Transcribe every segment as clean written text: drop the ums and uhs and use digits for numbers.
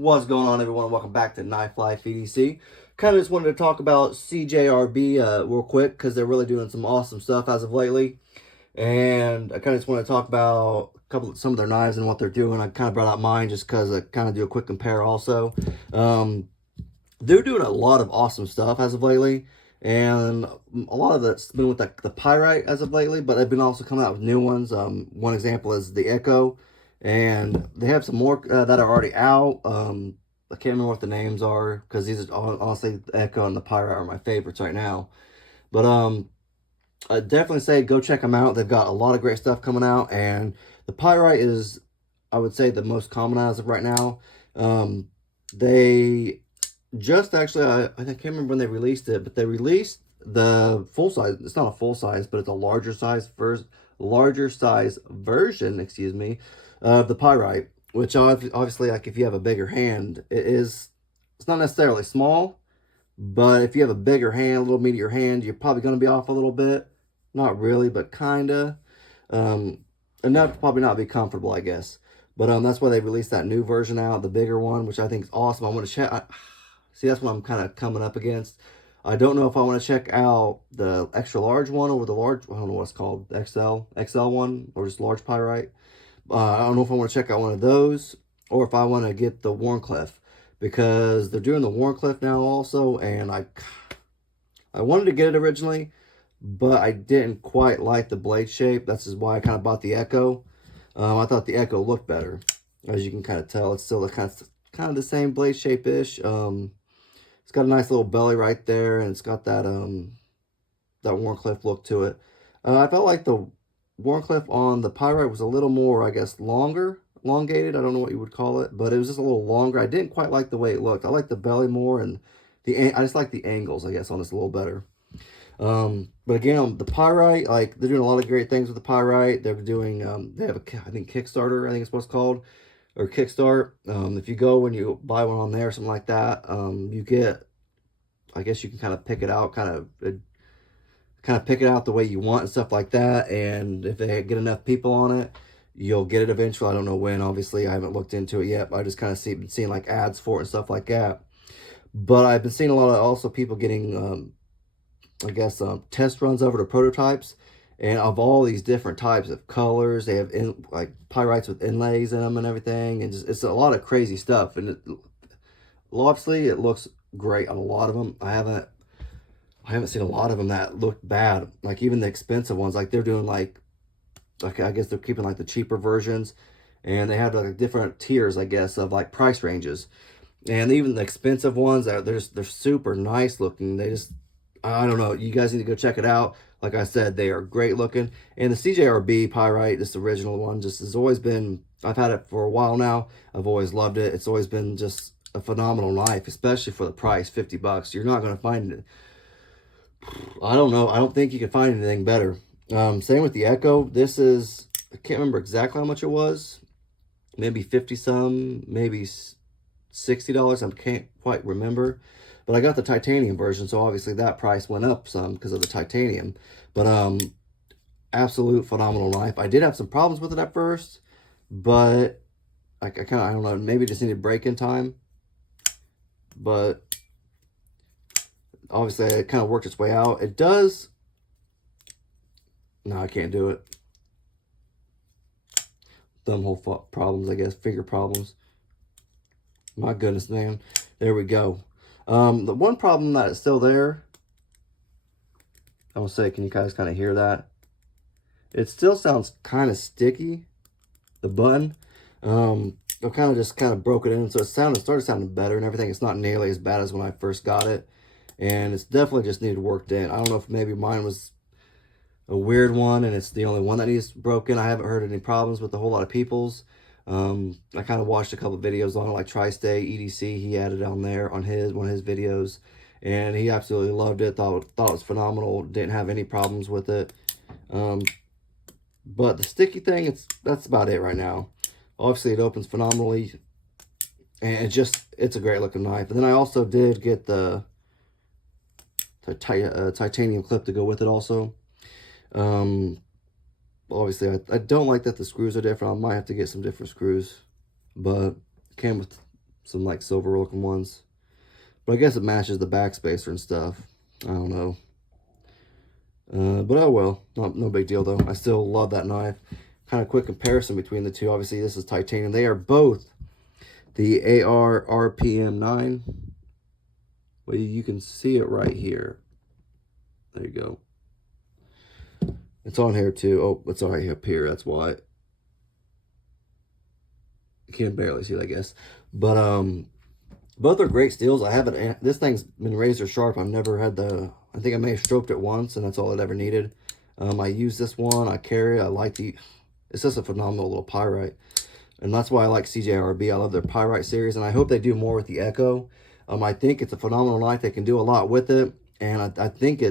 What's going on, everyone? Welcome back to Knife Life EDC. Kind of just wanted to talk about CJRB real quick because they're really doing some awesome stuff as of lately. And I kind of just want to talk about some of their knives and what they're doing. I kind of brought out mine just because I kind of do a quick compare also. They're doing a lot of awesome stuff as of lately. And a lot of that's been with the pyrite as of lately, but they've been also coming out with new ones. One example is the Ekko, and they have some more that are already out. I can't remember what the names are because these are honestly the Ekko and the pyrite are my favorites right now. But I definitely say go check them out. They've got a lot of great stuff coming out, and the pyrite is, I would say, the most common as of right now. They just actually, I can't remember when they released it, but they released the full size. It's not a full size, but it's a larger size version, excuse me, of the pyrite. Which obviously, like if you have a bigger hand, it's not necessarily small, but if you have a bigger hand, a little meatier hand, you're probably going to be off a little bit. Not really, but kinda. Enough to probably not be comfortable, I guess. But that's why they released that new version out, the bigger one, which I think is awesome. I want to check. See, that's what I'm kind of coming up against. I don't know if I want to check out the extra large one or the large, I don't know what it's called, XL one, or just large pyrite. I don't know if I want to check out one of those or if I want to get the Warncliffe, because they're doing the Warncliffe now also, and I wanted to get it originally, but I didn't quite like the blade shape. That's just why I kind of bought the Ekko. I thought the Ekko looked better. As you can kind of tell, it's still kind of the same blade shape-ish. It's got a nice little belly right there, and it's got that that Warncliffe look to it. I felt like the Warncliffe on the pyrite was a little more, I guess, elongated. I don't know what you would call it, but it was just a little longer. I didn't quite like the way it looked. I like the belly more, and I just like the angles, I guess, on this a little better. But again, the pyrite, like, they're doing a lot of great things with the pyrite. They're doing, they have I think Kickstarter, I think it's what's called, or Kickstart. If you go and you buy one on there or something like that, you get, I guess you can kind of pick it out, kind of pick it out the way you want and stuff like that. And if they get enough people on it, you'll get it eventually. I don't know when, obviously. I haven't looked into it yet, but I just kind of seeing like ads for it and stuff like that. But I've been seeing a lot of also people getting, I guess, test runs over to prototypes, and of all these different types of colors. They have like pyrites with inlays in them and everything, and it's a lot of crazy stuff. And obviously it looks great on a lot of them. I haven't seen a lot of them that look bad. Like even the expensive ones, like they're doing like I guess they're keeping like the cheaper versions, and they have like different tiers, I guess, of like price ranges. And even the expensive ones, they're super nice looking. I don't know. You guys need to go check it out. Like I said, they are great looking. And the CJRB pyrite, this original one, just has always been, I've had it for a while now. I've always loved it. It's always been just a phenomenal knife, especially for the price, $50. You're not going to find it. I don't know. I don't think you can find anything better. Same with the Ekko. This is, I can't remember exactly how much it was. Maybe 50 some, maybe $60. I can't quite remember. But I got the titanium version, so obviously that price went up some because of the titanium. But absolute phenomenal knife. I did have some problems with it at first, but I don't know, maybe just needed break-in time. But obviously it kind of worked its way out. It does. No, I can't do it. Thumbhole problems, I guess. Finger problems. My goodness, man. There we go. The one problem that is still there, I'm gonna say, can you guys kind of hear that? It still sounds kind of sticky, the button. I kind of broke it in, so it started sounding better and everything. It's not nearly as bad as when I first got it, and it's definitely just needed worked in. I don't know if maybe mine was a weird one and it's the only one that needs broken. I haven't heard any problems with a whole lot of people's. I kind of watched a couple of videos on it, like Tri-State EDC. He had it on there on one of his videos, and he absolutely loved it. Thought it was phenomenal. Didn't have any problems with it. But the sticky thing, that's about it right now. Obviously, it opens phenomenally, and it's a great looking knife. And then I also did get the titanium clip to go with it also. Obviously, I don't like that the screws are different. I might have to get some different screws, but it came with some like silver looking ones. But I guess it matches the backspacer and stuff. I don't know. But oh well, no big deal though. I still love that knife. Kind of quick comparison between the two. Obviously, this is titanium. They are both the AR RPM 9. Well, you can see it right here. There you go. It's on here too. Oh, it's already up here. That's why. You can barely see it, I guess. But both are great steels. I haven't. This thing's been razor sharp. I've never had the. I think I may have stroked it once, and that's all it ever needed. I use this one. I carry it. I like the. It's just a phenomenal little pyrite, and that's why I like CJRB. I love their pyrite series, and I hope they do more with the Ekko. I think it's a phenomenal knife. They can do a lot with it, and I think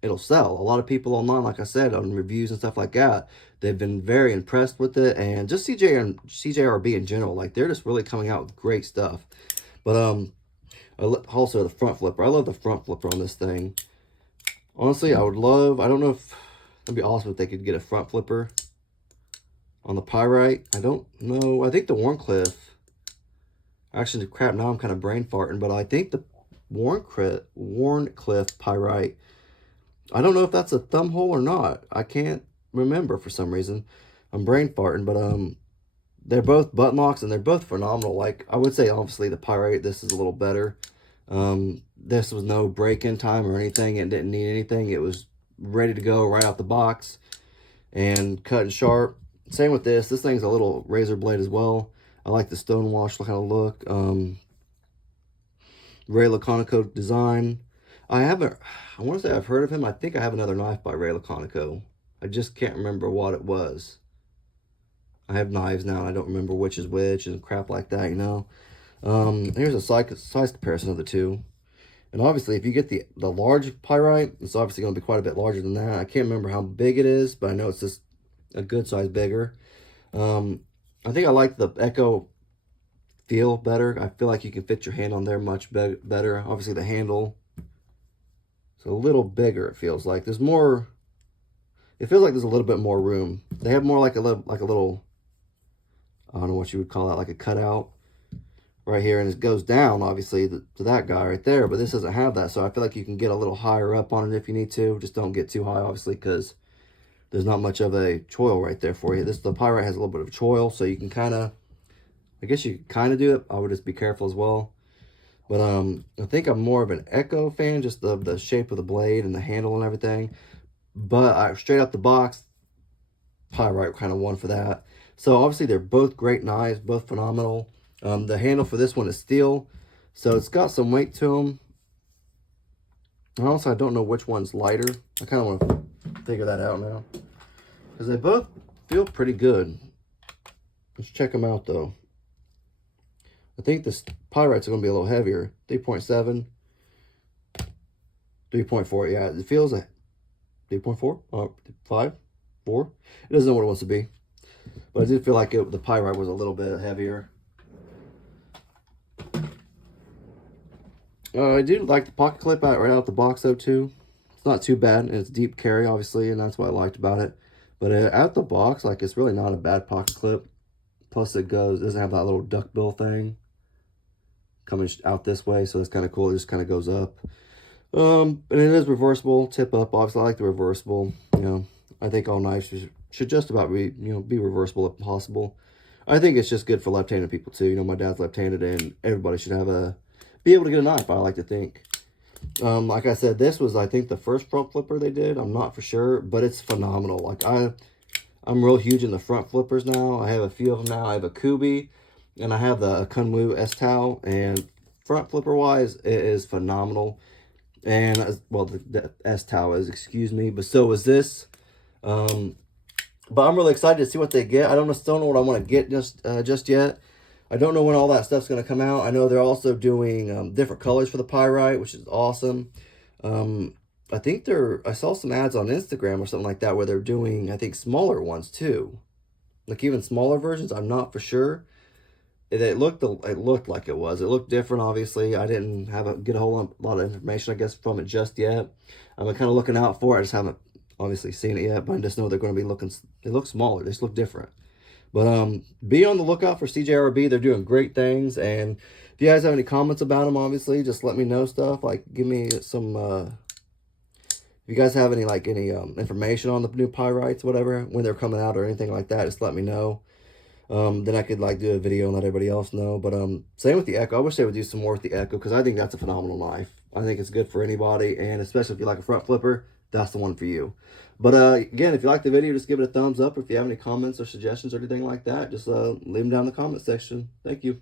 it'll sell. A lot of people online, like I said, on reviews and stuff like that, they've been very impressed with it, and just CJRB in general, like they're just really coming out with great stuff. But also the front flipper. I love the front flipper on this thing. Honestly, I don't know if it'd be awesome if they could get a front flipper on the pyrite. I don't know. I think the Wharncliffe, actually, crap, now I'm kind of brain farting, but I think the Wharncliffe pyrite, I don't know if that's a thumb hole or not. I can't remember for some reason. I'm brain farting, but they're both button locks, and they're both phenomenal. Like, I would say, obviously, the pyrite, this is a little better. This was no break-in time or anything. It didn't need anything. It was ready to go right out the box and cut and sharp. Same with this. This thing's a little razor blade as well. I like the stonewash kind of look. Ray Laconico design. I want to say I've heard of him. I think I have another knife by Ray Laconico. I just can't remember what it was. I have knives now, and I don't remember which is which and crap like that, you know. Here's a size comparison of the two. And obviously, if you get the large pyrite, it's obviously going to be quite a bit larger than that. I can't remember how big it is, but I know it's just a good size bigger. I think I like the Ekko feel better. I feel like you can fit your hand on there much better. Obviously, the handle is a little bigger, it feels like. There's more... It feels like there's a little bit more room. They have more like a little, I don't know what you would call that, like a cutout right here, and it goes down obviously to that guy right there, but this doesn't have that, so I feel like you can get a little higher up on it if you need to. Just don't get too high, obviously, because there's not much of a choil right there for you. The pyrite has a little bit of choil, so you can kind of, I guess you can kind of do it. I would just be careful as well. But I think I'm more of an Ekko fan, just the shape of the blade and the handle and everything. But straight out the box, pyrite kind of won for that. So obviously they're both great knives, both phenomenal. The handle for this one is steel, so it's got some weight to them. And also, I don't know which one's lighter. I kind of want to figure that out now, because they both feel pretty good. Let's check them out though. I think this pyrite's going to be a little heavier. 3.7, 3.4. Yeah, it feels like 3.4, 5, 4. It doesn't know what it wants to be, but I did feel like the pyrite was a little bit heavier. I do like the pocket clip out right out the box though too. It's not too bad, and it's deep carry obviously, and that's what I liked about it. But out the box, like, it's really not a bad pocket clip. Plus it doesn't have that little duckbill thing coming out this way, so that's kind of cool. It just kind of goes up. And it is reversible, tip up. Obviously, I like the reversible. You know, I think all knives should just about be reversible if possible. I think it's just good for left-handed people too. You know, my dad's left-handed, and everybody should be able to get a knife, I like to think. Like I said, this was, I think, the first front flipper they did. I'm not for sure, but it's phenomenal. Like, I'm real huge in the front flippers now. I have a few of them now. I have a Kubi, and I have the Kunwu S-Tau, and front flipper-wise, it is phenomenal. And, well, the S-Tau is, excuse me, but so is this. But I'm really excited to see what they get. I still don't know what I want to get just yet. I don't know when all that stuff's going to come out. I know they're also doing different colors for the pyrite, which is awesome. I think I saw some ads on Instagram or something like that where they're doing, I think, smaller ones too. Like even smaller versions. I'm not for sure. It looked like it was. It looked different, obviously. I didn't get a whole lot of information, I guess, from it just yet. I'm kind of looking out for it. I just haven't obviously seen it yet, but I just know they're going to be looking, they look smaller. They just look different. But be on the lookout for CJRB. They're doing great things. And if you guys have any comments about them, obviously, just let me know stuff. Like, give me some, if you guys have any, like, any information on the new pyrites, whatever, when they're coming out or anything like that, just let me know. Then I could, like, do a video and let everybody else know. But same with the Ekko. I wish they would do some more with the Ekko, because I think that's a phenomenal knife. I think it's good for anybody, and especially if you like a front flipper, that's the one for you. But again, if you like the video, just give it a thumbs up. If you have any comments or suggestions or anything like that, just leave them down in the comment section. Thank you.